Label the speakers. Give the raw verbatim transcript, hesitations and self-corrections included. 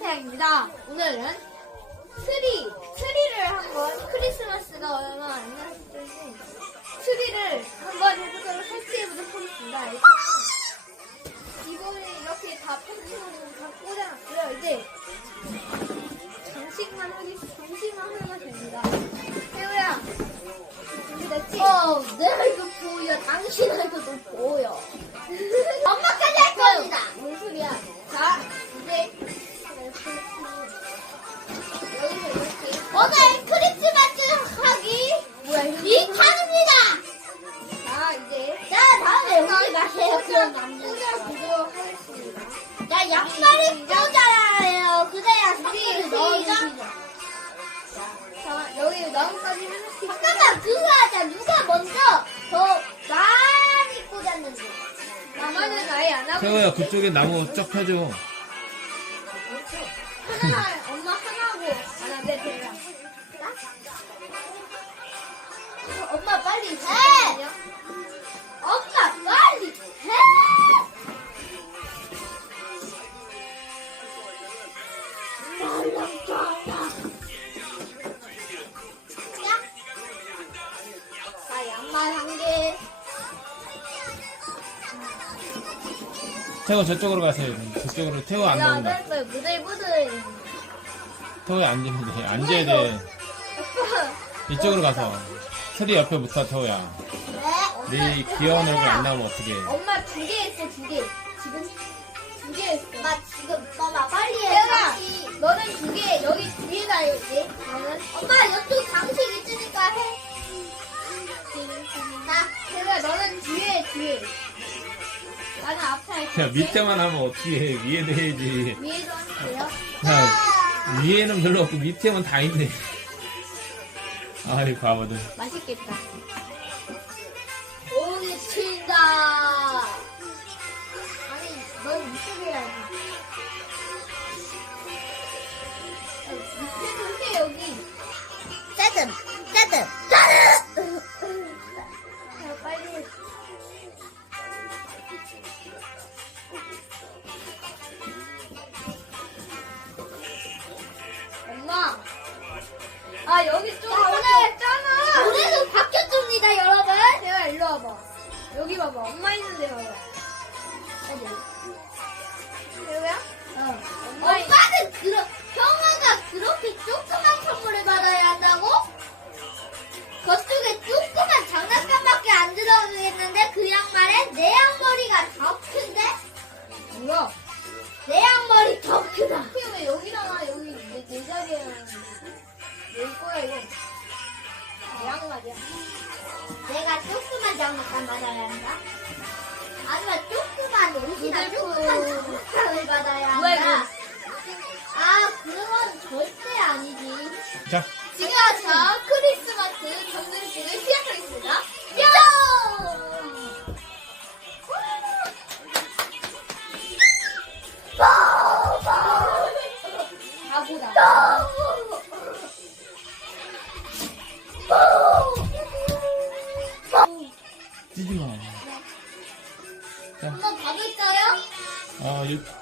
Speaker 1: 영상입니다. 오늘은 트리, 트리를 한번 크리스마스가 얼마 안 남았는데 트리를 한번 해보도록 설치해보도록 하겠습니다. 이번에 이렇게 다 펜치로 다 꽂아놨고요. 이제 장식만 하기, 장식만 하면 됩니다. 태우야, 준비됐지?
Speaker 2: 어, 내가 이거 보여. 당신은 이거 보여. 엄마까지 할 겁니다.
Speaker 1: 뭔 소리야? 자, 이제 여기서 이렇게
Speaker 2: 오늘 크리스마스 하기
Speaker 1: 뭐야 이거?
Speaker 2: 이 탄입니다.
Speaker 1: 자, 이제
Speaker 2: 자, 다음에 오지 마세요. 그럼 안 돼요.
Speaker 1: 꽂아보도록 하겠습니다.
Speaker 2: 자, 양말을 꽂아야 해요. 그래야 선물을 넣어주시죠.
Speaker 1: 자, 여기 나뭇가지 하나씩.
Speaker 2: 잠깐만, 그거 하자. 누가 먼저 더 많이 꽂았는지.
Speaker 1: 나만은 아예 안 하고.
Speaker 3: 태호야
Speaker 1: 있는데?
Speaker 3: 그쪽에 나무 쫙 펴줘.
Speaker 1: 하나, 엄마 하나고 안 하는데 제가.
Speaker 2: 엄마 빨리 해.
Speaker 1: 잠깐만요.
Speaker 2: 엄마 빨리 해. 자, 양말 한 개.
Speaker 3: 태호 저쪽으로 가세요. 저쪽으로 태호 안
Speaker 1: 야,
Speaker 3: 나온다.
Speaker 1: 안 거예요. 무들무들.
Speaker 3: 태호야 앉으면 돼. 앉아야 돼.
Speaker 1: 오빠.
Speaker 3: 이쪽으로 가서 트리 옆에 붙어 태호야.
Speaker 2: 네.
Speaker 3: 네 귀여운 얼굴 안 나오면 어떡해.
Speaker 1: 엄마 두 개 했어, 두 개. 지금 두 개 했어.
Speaker 2: 엄마 지금 봐봐 빨리 해.
Speaker 1: 태연아,
Speaker 2: 다시.
Speaker 1: 너는 두 개, 여기 뒤에다 이제. 너는.
Speaker 2: 엄마 이쪽 장식 있으니까 해. 자,
Speaker 1: 태연아, 너는 뒤에, 뒤에. 나는 앞에 할게.
Speaker 3: 야 밑에만 하면 어떻게 해. 위에도 해야지.
Speaker 1: 위에도 하세요.
Speaker 3: 야 위에는 별로 없고 밑에만 다 있네. 아이 바보들.
Speaker 1: 맛있겠다.
Speaker 2: 오늘 친다.
Speaker 1: 아니, 넌 이쪽에 해야지. 야, 밑에도 해, 여기.
Speaker 2: 짜든, 짜든, 짜든.
Speaker 1: 야, 빨리 해. 엄마. 아, 여기 좀 오늘 했잖아.
Speaker 2: 노래도 바뀌었습니다, 여러분.
Speaker 1: 태연아, 일로 와봐. 여기 봐봐. 엄마 있는데 봐봐. 어디? 태연아? 어. 엄마 있...
Speaker 2: 오빠는 그러, 형아가 그렇게 조그만 선물을 받아야 한다고? 그쪽에 조그만 장난감밖에 안 들어가겠는데 그 양말에 내 양머리가 더 큰데?
Speaker 1: 뭐야?
Speaker 2: 내 양머리 더 크다.
Speaker 1: 태연아, 왜 여기다가 여기 내, 내 자리에 여기 거야, 이거. 내 양말이야.
Speaker 2: 내가 조그만 장난감 받아야 한다? 아니면 조그만 옷이나
Speaker 1: 무대포.
Speaker 2: 조그만 장난감을 받아야
Speaker 1: 뭐야,
Speaker 2: 한다? 아, 그건 절대 아니지.
Speaker 3: 자
Speaker 1: 지금 자 크리스마스 전등식을 시작하겠습니다.
Speaker 2: 뿅!
Speaker 1: 바보다.
Speaker 3: 찌지 마. 자,
Speaker 2: 한번 봐볼까요?
Speaker 3: 어, 이-